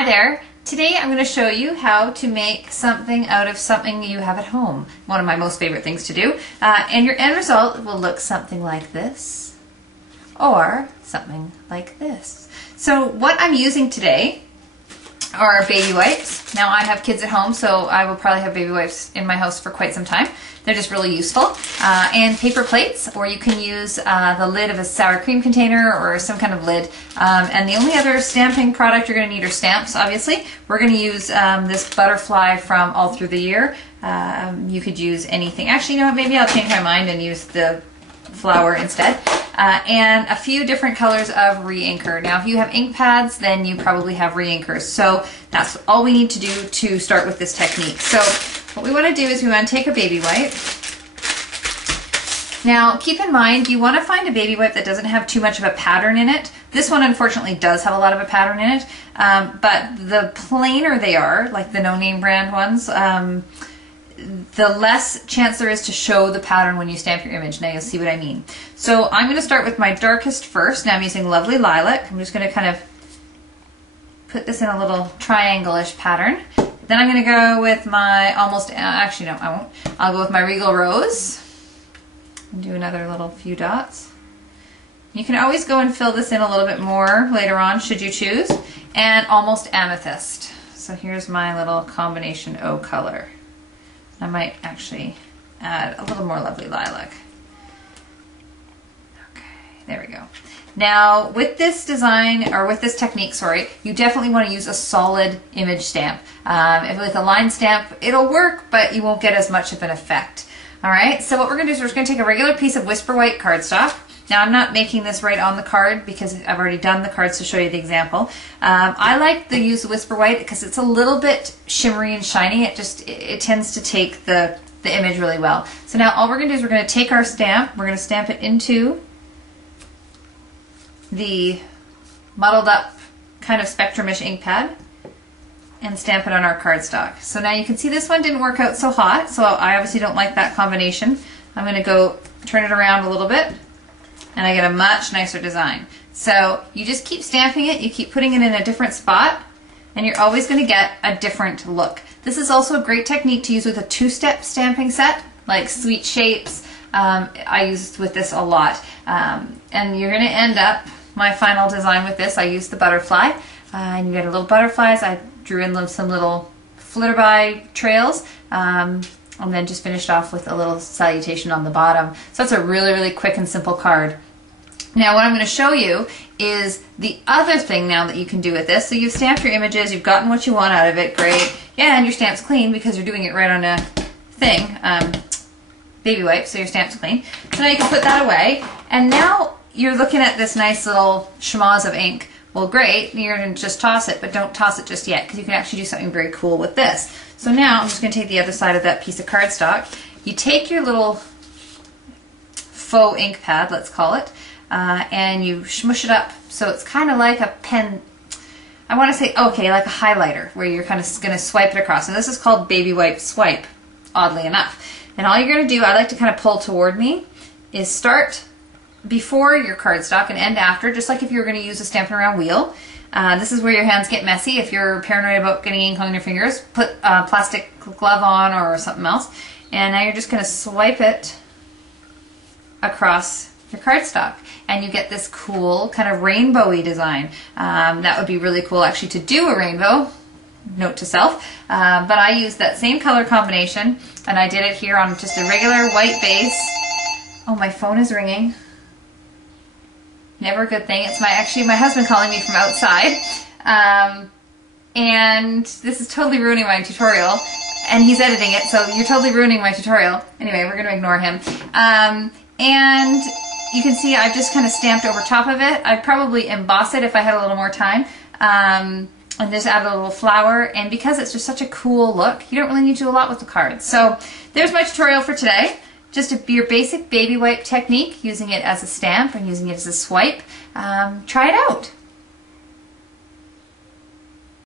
Hi there. Today I'm going to show you how to make something out of something you have at home. One of my most favorite things to do. And your end result will look something like this or something like this. So what I'm using today are baby wipes. Now I have kids at home, so I will probably have baby wipes in my house for quite some time. They're just really useful. And paper plates, or you can use the lid of a sour cream container or some kind of lid. And the only other stamping product you're going to need are stamps, obviously. We're going to use this butterfly from All Through the Year. You could use anything. Actually, you know what, maybe I'll change my mind and use the flower instead. And a few different colors of re-inker. Now if you have ink pads, then you probably have re-inkers. So that's all we need to do to start with this technique. So what we want to do is we want to take a baby wipe. Now keep in mind, you want to find a baby wipe that doesn't have too much of a pattern in it. This one unfortunately does have a lot of a pattern in it, but the plainer they are, like the no-name brand ones, the less chance there is to show the pattern when you stamp your image. Now you'll see what I mean. So I'm going to start with my darkest first. Now I'm using Lovely Lilac. I'm just going to kind of put this in a little triangle-ish pattern. Then I'm going to go with my actually no, I won't. I'll go with my Regal Rose and do another little few dots. You can always go and fill this in a little bit more later on should you choose. And Almost Amethyst. So here's my little combination O color. I might actually add a little more Lovely Lilac. Okay, there we go. Now with this design, or with this technique, sorry, you definitely want to use a solid image stamp. If with a line stamp, it'll work, but you won't get as much of an effect. All right, so what we're going to do is we're just going to take a regular piece of Whisper White cardstock. Now I'm not making this right on the card because I've already done the cards to show you the example. I like to use the Whisper White because it's a little bit shimmery and shiny. It tends to take the image really well. So now all we're going to do is we're going to take our stamp, we're going to stamp it into the muddled up kind of Spectrum-ish ink pad and stamp it on our cardstock. So now you can see this one didn't work out so hot, so I obviously don't like that combination. I'm going to go turn it around a little bit, and I get a much nicer design. So you just keep stamping it, you keep putting it in a different spot, and you're always going to get a different look. This is also a great technique to use with a two-step stamping set, like Sweet Shapes. I use with this a lot. And you're going to end up, my final design with this, I used the butterfly. And you get a little butterflies. I drew in some little flitterby trails. And then just finished off with a little salutation on the bottom. So it's a really, really quick and simple card. Now what I'm going to show you is the other thing now that you can do with this. So you've stamped your images, you've gotten what you want out of it, great. Yeah, and your stamp's clean because you're doing it right on a thing, baby wipe, so your stamp's clean. So now you can put that away, and now you're looking at this nice little schmoz of ink. Well, great, you're going to just toss it, but don't toss it just yet because you can actually do something very cool with this. So now I'm just going to take the other side of that piece of cardstock. You take your little faux ink pad, let's call it, and you smush it up so it's kind of like a pen. I want to say, okay, like a highlighter where you're kind of going to swipe it across. And this is called Baby Wipe Swipe, oddly enough. And all you're going to do, I like to kind of pull toward me, is start before your cardstock and end after, just like if you were going to use a Stampin' Around wheel. This is where your hands get messy. If you're paranoid about getting ink on your fingers, put a plastic glove on or something else. And now you're just going to swipe it across your cardstock. And you get this cool kind of rainbowy design. That would be really cool actually to do a rainbow. Note to self. But I used that same color combination and I did it here on just a regular white base. Oh, my phone is ringing. Never a good thing. It's actually my husband calling me from outside. And this is totally ruining my tutorial. And he's editing it, so you're totally ruining my tutorial. Anyway, we're going to ignore him. And you can see I've just kind of stamped over top of it. I'd probably emboss it if I had a little more time. And just add a little flower. And because it's just such a cool look, you don't really need to do a lot with the cards. So there's my tutorial for today. Just your basic baby wipe technique, using it as a stamp and using it as a swipe. Try it out.